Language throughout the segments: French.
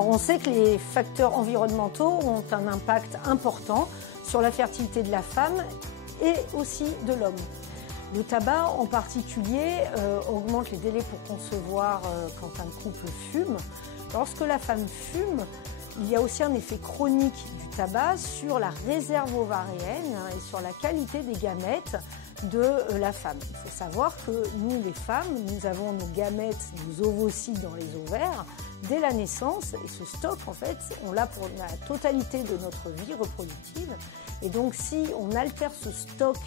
Alors on sait que les facteurs environnementaux ont un impact important sur la fertilité de la femme et aussi de l'homme. Le tabac en particulier augmente les délais pour concevoir quand un couple fume. Lorsque la femme fume, il y a aussi un effet chronique du tabac sur la réserve ovarienne et sur la qualité des gamètes de la femme. Il faut savoir que nous, les femmes, nous avons nos gamètes, nos ovocytes dans les ovaires dès la naissance. Et ce stock, en fait, on l'a pour la totalité de notre vie reproductive. Et donc, si on altère ce stock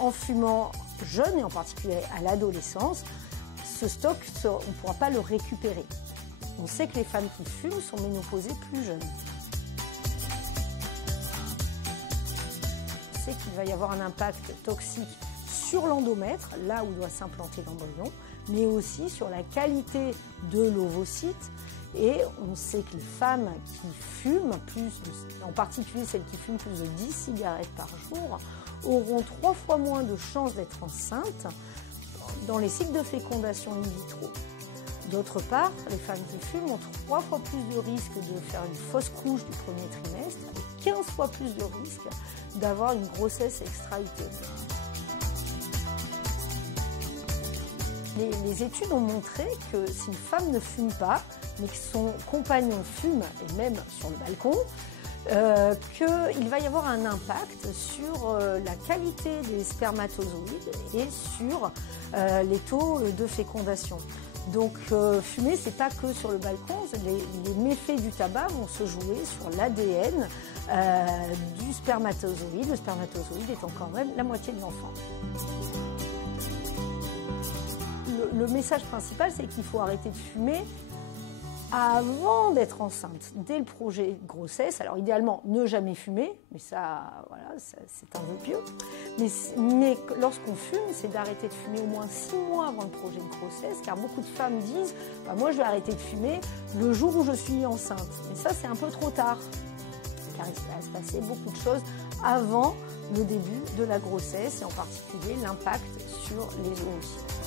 en fumant jeune, et en particulier à l'adolescence, ce stock, on ne pourra pas le récupérer. On sait que les femmes qui fument sont ménopausées plus jeunes. On sait qu'il va y avoir un impact toxique sur l'endomètre, là où doit s'implanter l'embryon, mais aussi sur la qualité de l'ovocyte. Et on sait que les femmes qui fument, en particulier celles qui fument plus de 10 cigarettes par jour, auront 3 fois moins de chances d'être enceintes dans les cycles de fécondation in vitro. D'autre part, les femmes qui fument ont 3 fois plus de risques de faire une fausse couche du premier trimestre et 15 fois plus de risques d'avoir une grossesse extra-utérine. Les études ont montré que si une femme ne fume pas, mais que son compagnon fume, et même sur le balcon, qu'il va y avoir un impact sur la qualité des spermatozoïdes et sur les taux de fécondation. Donc fumer, c'est pas que sur le balcon, les méfaits du tabac vont se jouer sur l'ADN du spermatozoïde, le spermatozoïde étant quand même la moitié de l'enfant. Le message principal, c'est qu'il faut arrêter de fumer avant d'être enceinte, dès le projet de grossesse. Alors idéalement, ne jamais fumer, mais ça, voilà, c'est un vœu pieux. Mais lorsqu'on fume, c'est d'arrêter de fumer au moins 6 mois avant le projet de grossesse, car beaucoup de femmes disent bah, « moi je vais arrêter de fumer le jour où je suis enceinte ». Mais ça, c'est un peu trop tard, car il va se passer beaucoup de choses avant le début de la grossesse, et en particulier l'impact sur les ovocytes.